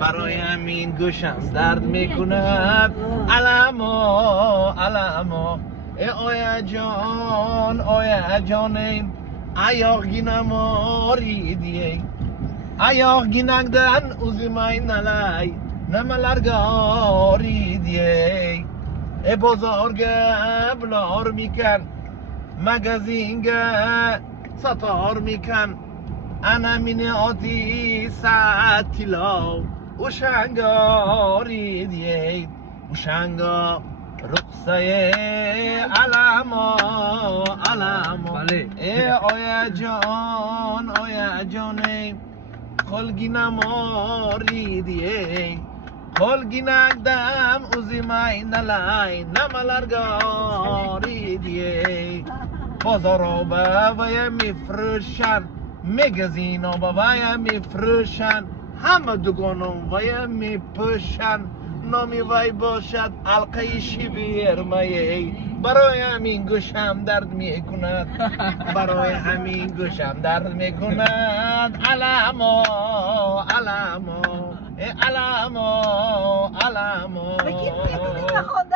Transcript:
برای همین گوشم درد میکند علمو ای آیا جانیم ayaq ginam oridi ayaq ginagdan uzimay nalay namalar garidi e bozorga blar mikan magazinga satar mikan ana mini ati satilaw ushangari ushanga رقصه علما بله. ای آیا جانه خلگینم آریدیه خلگینگدم اوزیمای نلای نمالرگاریدیه بازارا باید میفروشن مگزینا باید میفروشن همه دکانم باید میپوشن نامی وای باشد حلقه شبیر مایه برای همین گوشم درد میکند برای همین گوشم درد میکند علمو به کی میگی نخوانده